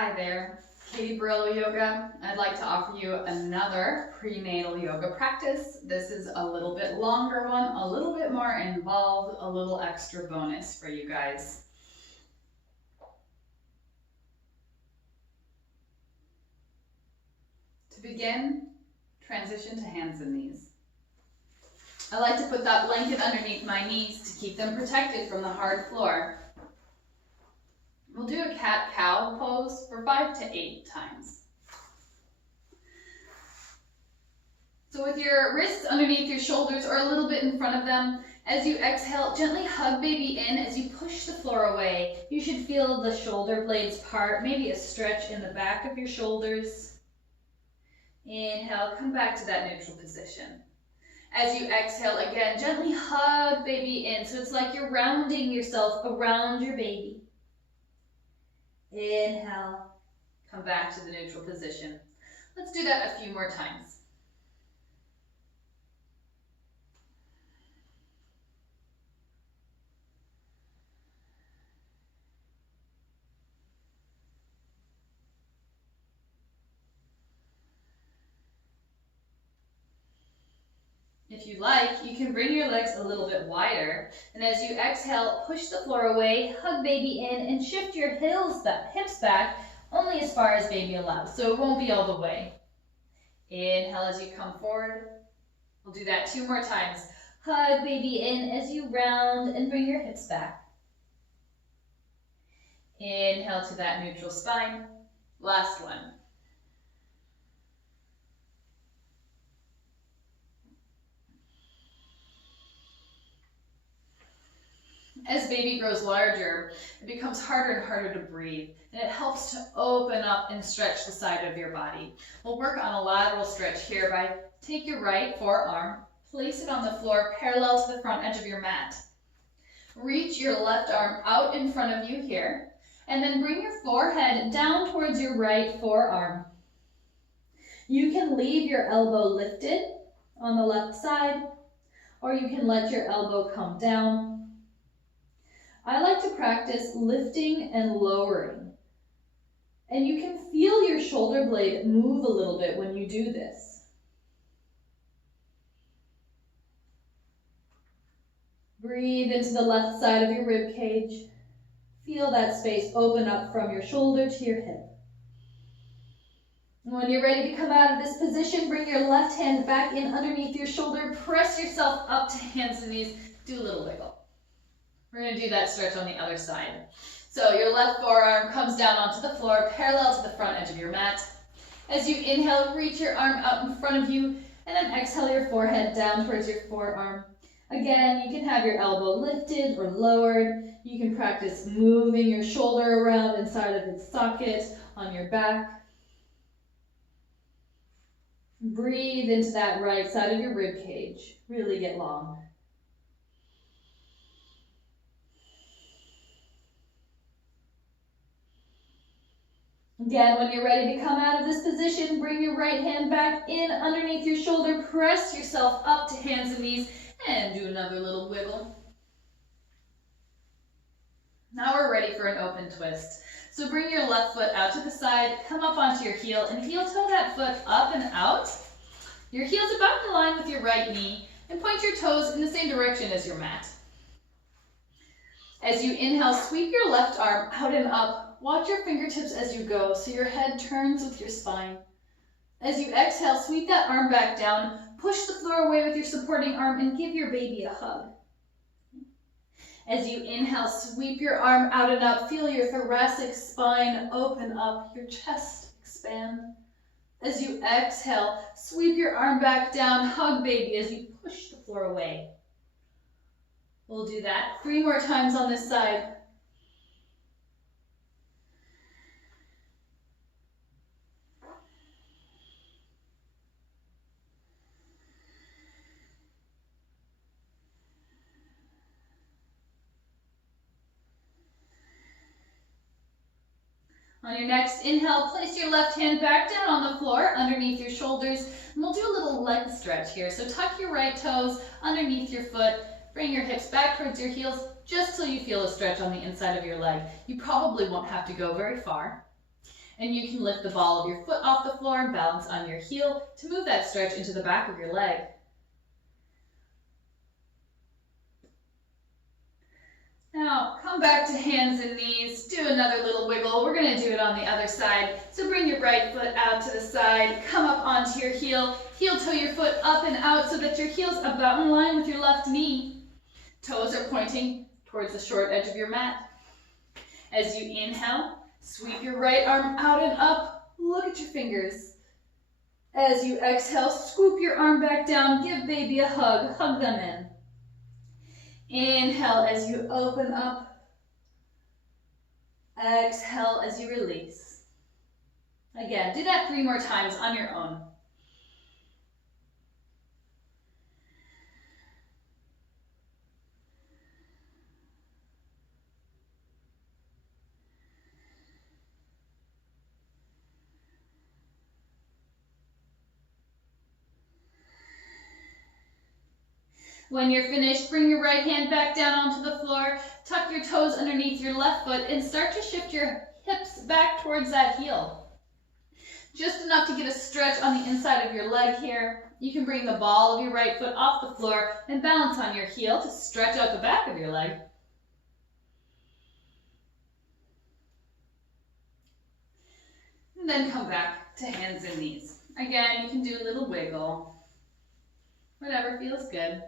Hi there, Katie Barillo Yoga. I'd like to offer you another prenatal yoga practice. This is a little bit longer one, a little bit more involved, a little extra bonus for you guys. To begin, transition to hands and knees. I like to put that blanket underneath my knees to keep them protected from the hard floor. We'll do a cat-cow pose for 5 to 8 times. So with your wrists underneath your shoulders or a little bit in front of them, as you exhale, gently hug baby in as you push the floor away. You should feel the shoulder blades part, maybe a stretch in the back of your shoulders. Inhale, come back to that neutral position. As you exhale again, gently hug baby in. So it's like you're rounding yourself around your baby. Inhale, come back to the neutral position. Let's do that a few more times. If you like, you can bring your legs a little bit wider, and as you exhale, push the floor away, hug baby in, and shift your hips back only as far as baby allows, so it won't be all the way. Inhale as you come forward. We'll do that 2 more times. Hug baby in as you round and bring your hips back. Inhale to that neutral spine. Last one. As baby grows larger, it becomes harder and harder to breathe, and it helps to open up and stretch the side of your body. We'll work on a lateral stretch here by take your right forearm, place it on the floor parallel to the front edge of your mat. Reach your left arm out in front of you here, and then bring your forehead down towards your right forearm. You can leave your elbow lifted on the left side, or you can let your elbow come down. I like to practice lifting and lowering. And you can feel your shoulder blade move a little bit when you do this. Breathe into the left side of your rib cage. Feel that space open up from your shoulder to your hip. When you're ready to come out of this position, bring your left hand back in underneath your shoulder. Press yourself up to hands and knees. Do a little wiggle. We're going to do that stretch on the other side. So your left forearm comes down onto the floor, parallel to the front edge of your mat. As you inhale, reach your arm out in front of you, and then exhale your forehead down towards your forearm. Again, you can have your elbow lifted or lowered. You can practice moving your shoulder around inside of its socket on your back. Breathe into that right side of your rib cage. Really get long. Again, when you're ready to come out of this position, bring your right hand back in underneath your shoulder. Press yourself up to hands and knees and do another little wiggle. Now we're ready for an open twist. So bring your left foot out to the side, come up onto your heel, and heel toe that foot up and out. Your heel's about in line with your right knee, and point your toes in the same direction as your mat. As you inhale, sweep your left arm out and up. Watch your fingertips as you go so your head turns with your spine. As you exhale, sweep that arm back down, push the floor away with your supporting arm, and give your baby a hug. As you inhale, sweep your arm out and up. Feel your thoracic spine open up, your chest expand. As you exhale, sweep your arm back down, hug baby as you push the floor away. We'll do that 3 more times on this side. On your next inhale, place your left hand back down on the floor underneath your shoulders, and we'll do a little leg stretch here. So tuck your right toes underneath your foot, bring your hips back towards your heels, just till you feel a stretch on the inside of your leg. You probably won't have to go very far. And you can lift the ball of your foot off the floor and balance on your heel to move that stretch into the back of your leg. Now, come back to hands and knees, do another little wiggle. We're gonna do it on the other side. So bring your right foot out to the side, come up onto your heel toe your foot up and out so that your heel's about in line with your left knee. Toes are pointing towards the short edge of your mat. As you inhale, sweep your right arm out and up, look at your fingers. As you exhale, scoop your arm back down, give baby a hug, hug them in. Inhale as you open up. Exhale as you release. Again, do that 3 more times on your own. When you're finished, bring your right hand back down onto the floor, tuck your toes underneath your left foot, and start to shift your hips back towards that heel. Just enough to get a stretch on the inside of your leg here. You can bring the ball of your right foot off the floor and balance on your heel to stretch out the back of your leg. And then come back to hands and knees. Again, you can do a little wiggle, whatever feels good.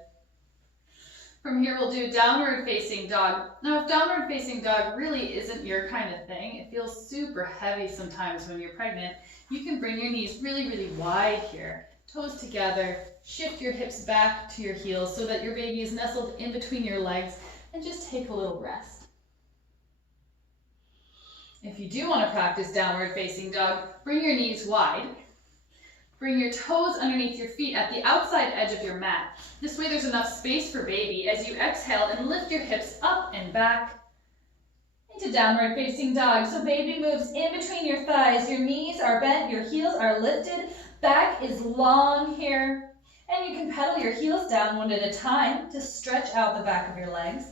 From here, we'll do downward facing dog. Now, if downward facing dog really isn't your kind of thing, it feels super heavy sometimes when you're pregnant, you can bring your knees really, really wide here. Toes together, shift your hips back to your heels so that your baby is nestled in between your legs, and just take a little rest. If you do want to practice downward facing dog, bring your knees wide. Bring your toes underneath your feet at the outside edge of your mat. This way there's enough space for baby as you exhale and lift your hips up and back into downward facing dog. So baby moves in between your thighs. Your knees are bent, your heels are lifted, back is long here. And you can pedal your heels down one at a time to stretch out the back of your legs.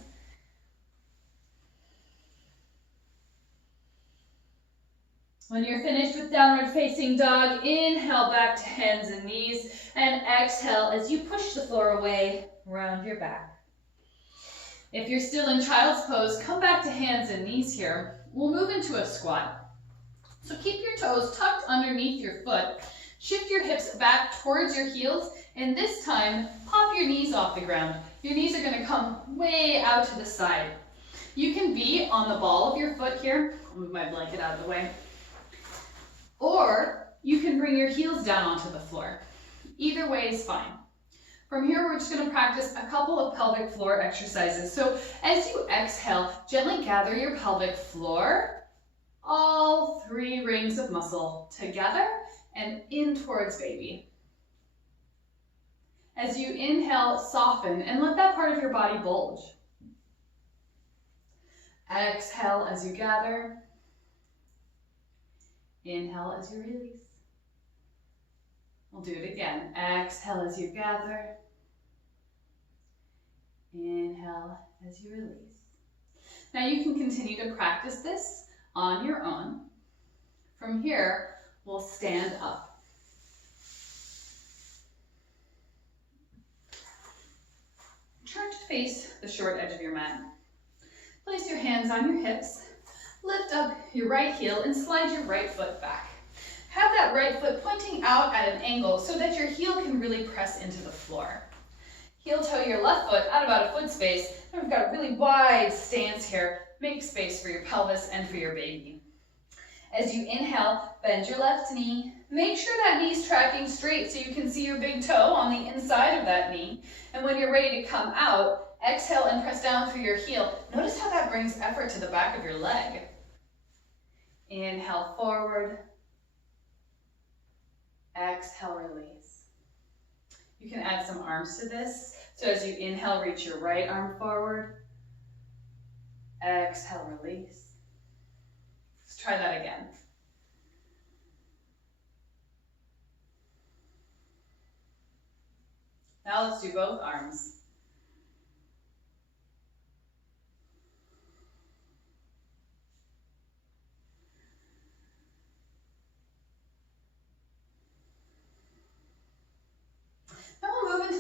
When you're finished with downward facing dog, inhale back to hands and knees, and exhale as you push the floor away, round your back. If you're still in child's pose, come back to hands and knees here. We'll move into a squat. So keep your toes tucked underneath your foot, shift your hips back towards your heels, and this time, pop your knees off the ground. Your knees are gonna come way out to the side. You can be on the ball of your foot here. I'll move my blanket out of the way. Or you can bring your heels down onto the floor. Either way is fine. From here, we're just going to practice a couple of pelvic floor exercises. So as you exhale, gently gather your pelvic floor, all 3 rings of muscle together and in towards baby. As you inhale, soften and let that part of your body bulge. Exhale as you gather. Inhale as you release. We'll do it again. Exhale as you gather. Inhale as you release. Now you can continue to practice this on your own. From here, we'll stand up. Turn to face the short edge of your mat. Place your hands on your hips. Lift up your right heel and slide your right foot back. Have that right foot pointing out at an angle so that your heel can really press into the floor. Heel toe your left foot out about a foot space. And we've got a really wide stance here. Make space for your pelvis and for your baby. As you inhale, bend your left knee. Make sure that knee's tracking straight so you can see your big toe on the inside of that knee. And when you're ready to come out, exhale and press down through your heel. Notice how that brings effort to the back of your leg. Inhale forward. Exhale, release. You can add some arms to this. So as you inhale, reach your right arm forward. Exhale, release. Let's try that again. Now let's do both arms.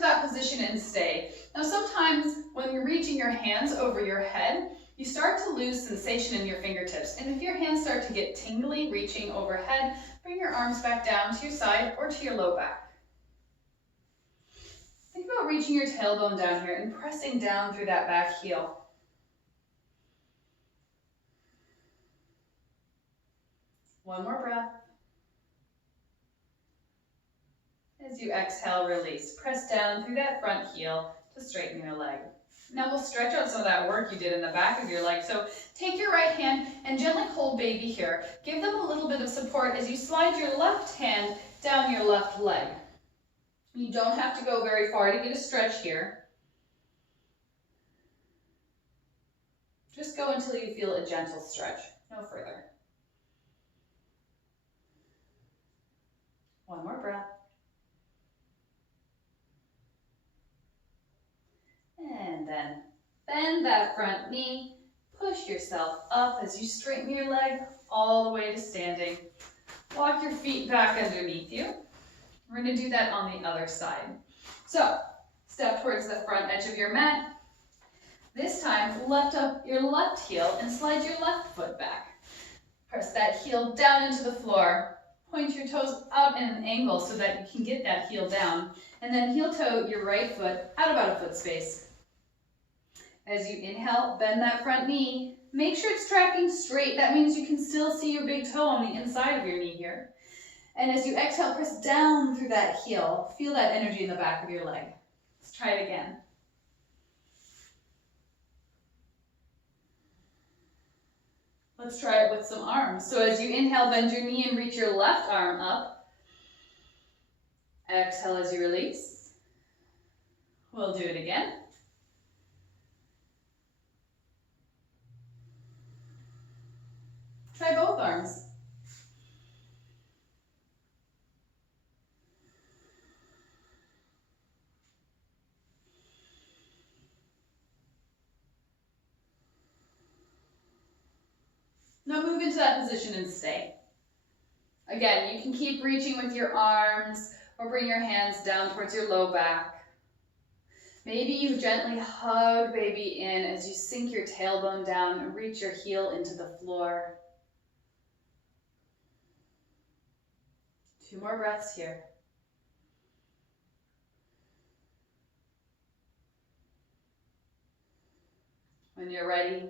into that position and stay. Now sometimes when you're reaching your hands over your head, you start to lose sensation in your fingertips. And if your hands start to get tingly reaching overhead, bring your arms back down to your side or to your low back. Think about reaching your tailbone down here and pressing down through that back heel. One more breath. As you exhale, release. Press down through that front heel to straighten your leg. Now we'll stretch out some of that work you did in the back of your leg. So take your right hand and gently hold baby here. Give them a little bit of support as you slide your left hand down your left leg. You don't have to go very far to get a stretch here. Just go until you feel a gentle stretch, no further. One more breath. And then bend that front knee, push yourself up as you straighten your leg all the way to standing. Walk your feet back underneath you. We're going to do that on the other side. So step towards the front edge of your mat. This time, lift up your left heel and slide your left foot back. Press that heel down into the floor. Point your toes out in an angle so that you can get that heel down. And then heel toe your right foot out about a foot space. As you inhale, bend that front knee. Make sure it's tracking straight. That means you can still see your big toe on the inside of your knee here. And as you exhale, press down through that heel. Feel that energy in the back of your leg. Let's try it again. Let's try it with some arms. So as you inhale, bend your knee and reach your left arm up. Exhale as you release. We'll do it again. Try both arms. Now move into that position and stay. Again, you can keep reaching with your arms or bring your hands down towards your low back. Maybe you gently hug baby in as you sink your tailbone down and reach your heel into the floor. 2 more breaths here. When you're ready,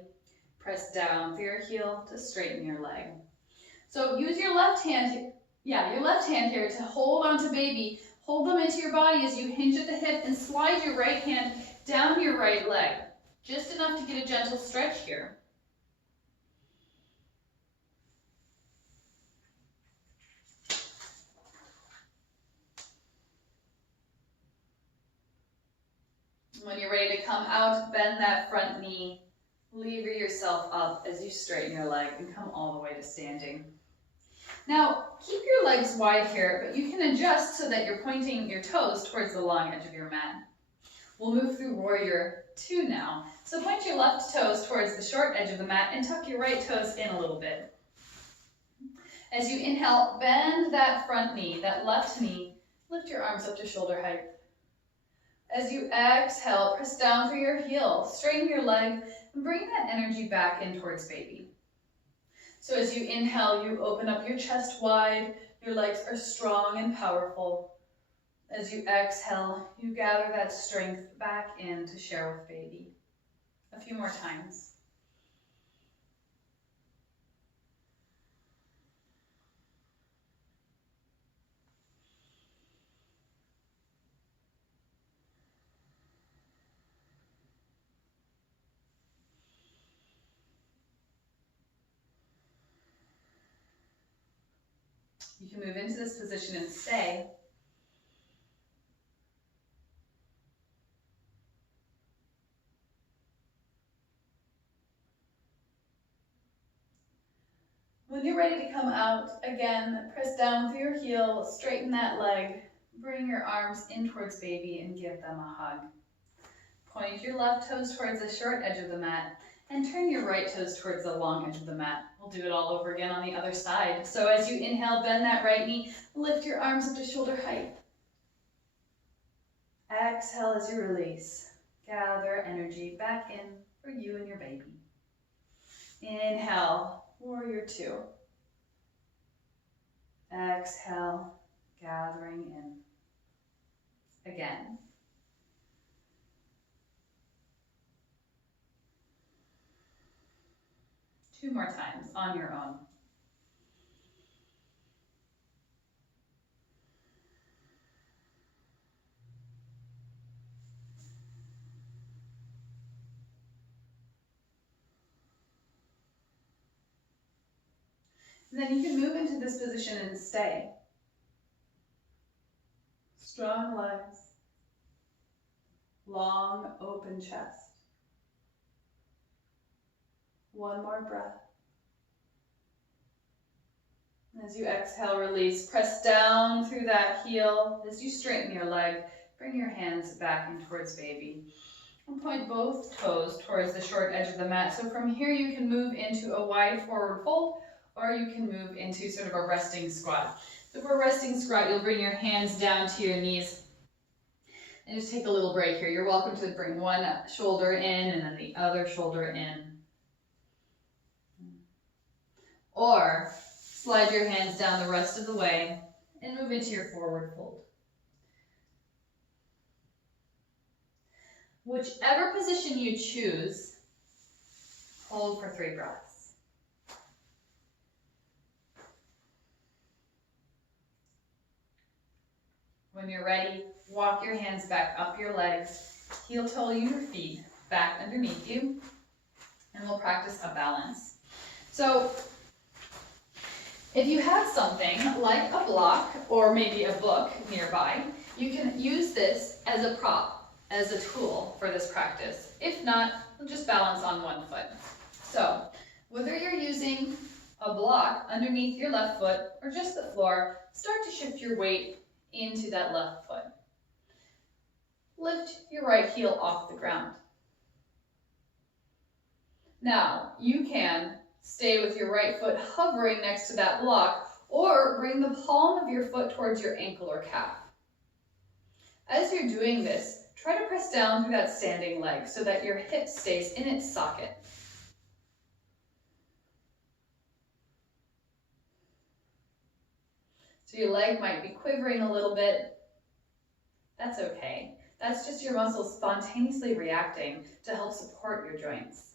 press down through your heel to straighten your leg. So use your left hand, your left hand here to hold onto baby. Hold them into your body as you hinge at the hip and slide your right hand down your right leg. Just enough to get a gentle stretch here. When you're ready to come out, bend that front knee. Lever yourself up as you straighten your leg and come all the way to standing. Now, keep your legs wide here, but you can adjust so that you're pointing your toes towards the long edge of your mat. We'll move through Warrior 2 now. So point your left toes towards the short edge of the mat and tuck your right toes in a little bit. As you inhale, bend that front knee, that left knee. Lift your arms up to shoulder height. As you exhale, press down through your heel, straighten your leg, and bring that energy back in towards baby. So as you inhale, you open up your chest wide, your legs are strong and powerful. As you exhale, you gather that strength back in to share with baby. A few more times. You can move into this position and stay. When you're ready to come out, again, press down through your heel, straighten that leg, bring your arms in towards baby and give them a hug. Point your left toes towards the short edge of the mat and turn your right toes towards the long edge of the mat. We'll do it all over again on the other side. So as you inhale, bend that right knee, lift your arms up to shoulder height. Exhale as you release. Gather energy back in for you and your baby. Inhale, warrior two. Exhale, gathering in. Again. Two more times on your own. And then you can move into this position and stay. Strong legs. Long, open chest. One more breath. As you exhale, release. Press down through that heel. As you straighten your leg, bring your hands back in towards baby. And point both toes towards the short edge of the mat. So from here you can move into a wide forward fold, or you can move into sort of a resting squat. So for a resting squat, you'll bring your hands down to your knees. And just take a little break here. You're welcome to bring one shoulder in and then the other shoulder in. Or slide your hands down the rest of the way and move into your forward fold. Whichever position you choose, hold for 3 breaths. When you're ready, walk your hands back up your legs, heel toe your feet back underneath you, and we'll practice a balance. So if you have something like a block or maybe a book nearby, you can use this as a prop, as a tool for this practice. If not, we'll just balance on one foot. So whether you're using a block underneath your left foot or just the floor, start to shift your weight into that left foot. Lift your right heel off the ground. Now, you can stay with your right foot hovering next to that block, or bring the palm of your foot towards your ankle or calf. As you're doing this, try to press down through that standing leg so that your hip stays in its socket. So your leg might be quivering a little bit. That's okay. That's just your muscles spontaneously reacting to help support your joints.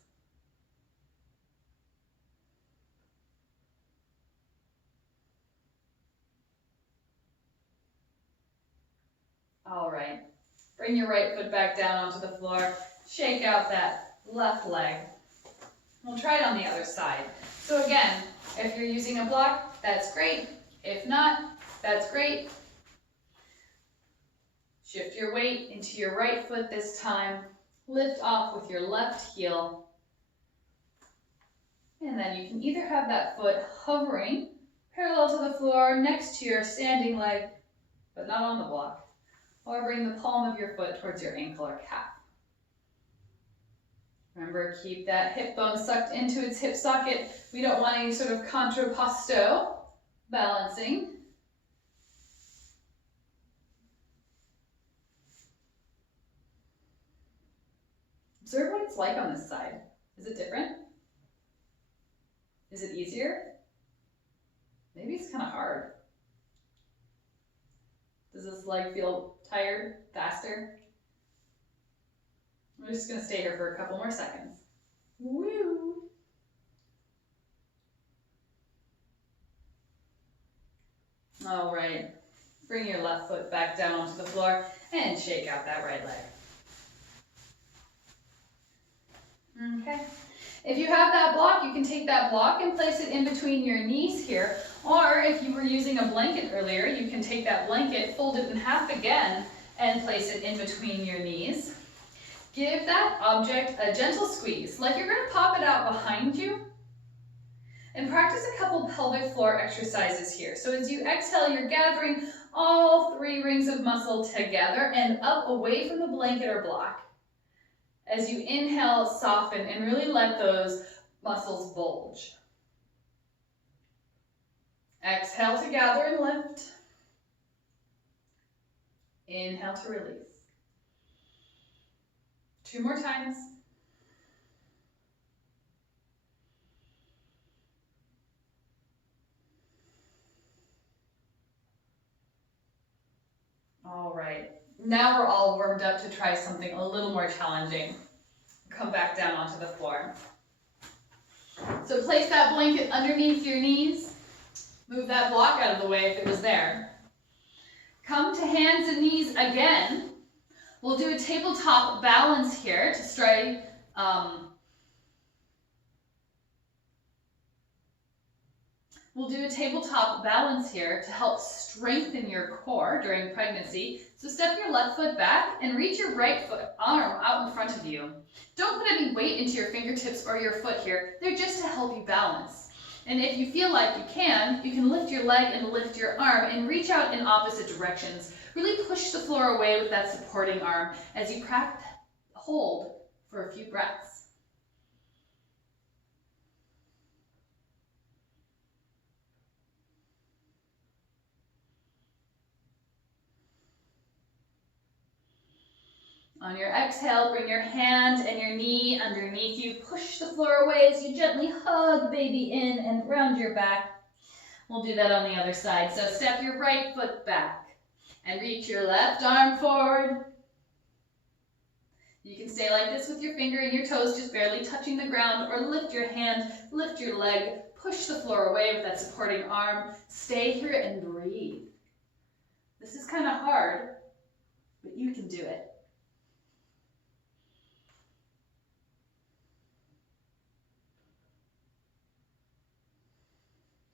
All right, bring your right foot back down onto the floor. Shake out that left leg. We'll try it on the other side. So again, if you're using a block, that's great. If not, that's great. Shift your weight into your right foot this time. Lift off with your left heel. And then you can either have that foot hovering parallel to the floor next to your standing leg, but not on the block. Or bring the palm of your foot towards your ankle or calf. Remember, keep that hip bone sucked into its hip socket. We don't want any sort of contrapposto balancing. Observe what it's like on this side. Is it different? Is it easier? Maybe it's kind of hard. Does this leg feel tired, faster? We're just going to stay here for a couple more seconds. Woo! All right, bring your left foot back down onto the floor and shake out that right leg. Okay. If you have that block, you can take that block and place it in between your knees here. Or if you were using a blanket earlier, you can take that blanket, fold it in half again, and place it in between your knees. Give that object a gentle squeeze, like you're going to pop it out behind you. And practice a couple pelvic floor exercises here. So as you exhale, you're gathering all 3 rings of muscle together and up away from the blanket or block. As you inhale, soften and really let those muscles bulge. Exhale to gather and lift. Inhale to release. 2 more times. All right, now we're all warmed up to try something a little more challenging. Come back down onto the floor. So place that blanket underneath your knees. Move that block out of the way if it was there. Come to hands and knees again. We'll do a tabletop balance here to try. We'll do a tabletop balance here to help strengthen your core during pregnancy. So step your left foot back and reach your right foot arm out in front of you. Don't put any weight into your fingertips or your foot here. They're just to help you balance. And if you feel like you can lift your leg and lift your arm and reach out in opposite directions. Really push the floor away with that supporting arm as you hold for a few breaths. On your exhale, bring your hand and your knee underneath you. Push the floor away as you gently hug baby in and round your back. We'll do that on the other side. So step your right foot back and reach your left arm forward. You can stay like this with your finger and your toes just barely touching the ground, or lift your hand, lift your leg, push the floor away with that supporting arm. Stay here and breathe. This is kind of hard, but you can do it.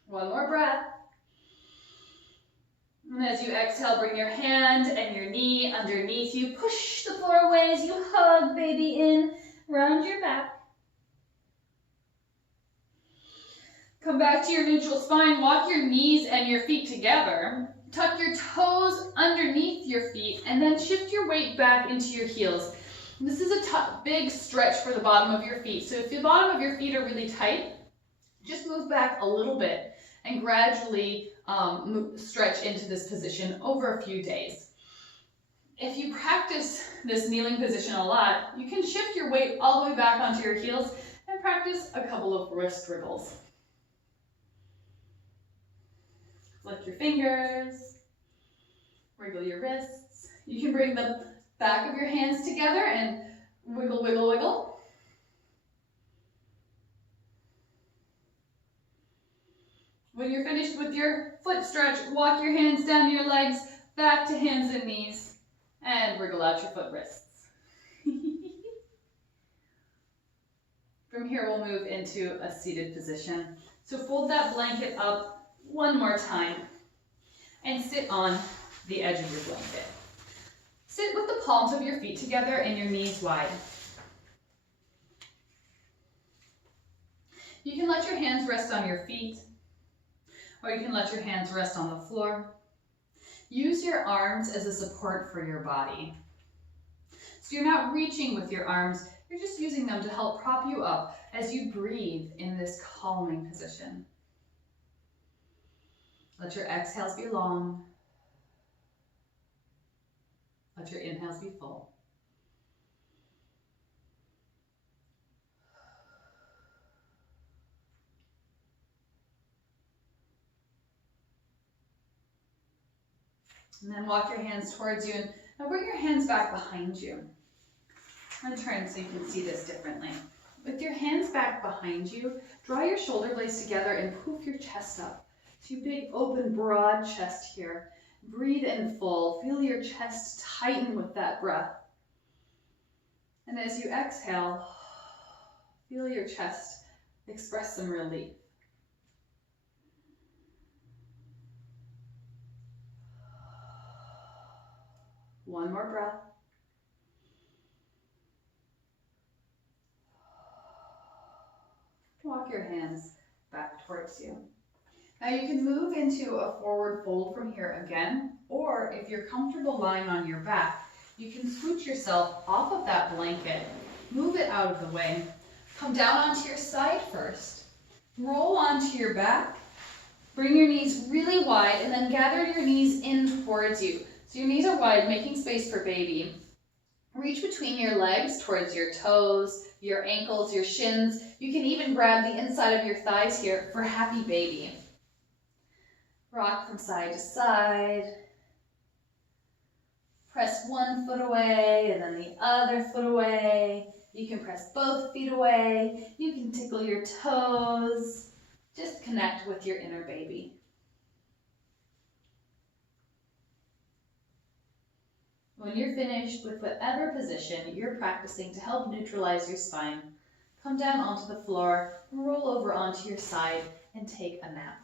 One more breath. And as you exhale, bring your hand and your knee underneath you. Push the floor away as you hug baby in, round your back. Come back to your neutral spine. Walk your knees and your feet together. Tuck your toes underneath your feet and then shift your weight back into your heels. This is a big stretch for the bottom of your feet. So if the bottom of your feet are really tight, just move back a little bit and gradually stretch into this position over a few days. If you practice this kneeling position a lot, you can shift your weight all the way back onto your heels and practice a couple of wrist wriggles. Lift your fingers, wiggle your wrists. You can bring the back of your hands together and wiggle, wiggle, wiggle. When you're finished with your foot stretch, walk your hands down your legs, back to hands and knees, and wriggle out your foot wrists. From here, we'll move into a seated position. So fold that blanket up one more time and sit on the edge of your blanket. Sit with the palms of your feet together and your knees wide. You can let your hands rest on your feet, or you can let your hands rest on the floor. Use your arms as a support for your body. So you're not reaching with your arms, you're just using them to help prop you up as you breathe in this calming position. Let your exhales be long. Let your inhales be full. And then walk your hands towards you, and now bring your hands back behind you. I'm going to turn so you can see this differently. With your hands back behind you, draw your shoulder blades together and poof your chest up. So you big, open, broad chest here. Breathe in full. Feel your chest tighten with that breath. And as you exhale, feel your chest express some relief. One more breath. Walk your hands back towards you. Now you can move into a forward fold from here again, or if you're comfortable lying on your back, you can scooch yourself off of that blanket, move it out of the way, come down onto your side first, roll onto your back, bring your knees really wide, and then gather your knees in towards you. So your knees are wide, making space for baby. Reach between your legs towards your toes, your ankles, your shins. You can even grab the inside of your thighs here for happy baby. Rock from side to side. Press one foot away and then the other foot away. You can press both feet away. You can tickle your toes. Just connect with your inner baby. When you're finished with whatever position you're practicing to help neutralize your spine, come down onto the floor, roll over onto your side, and take a nap.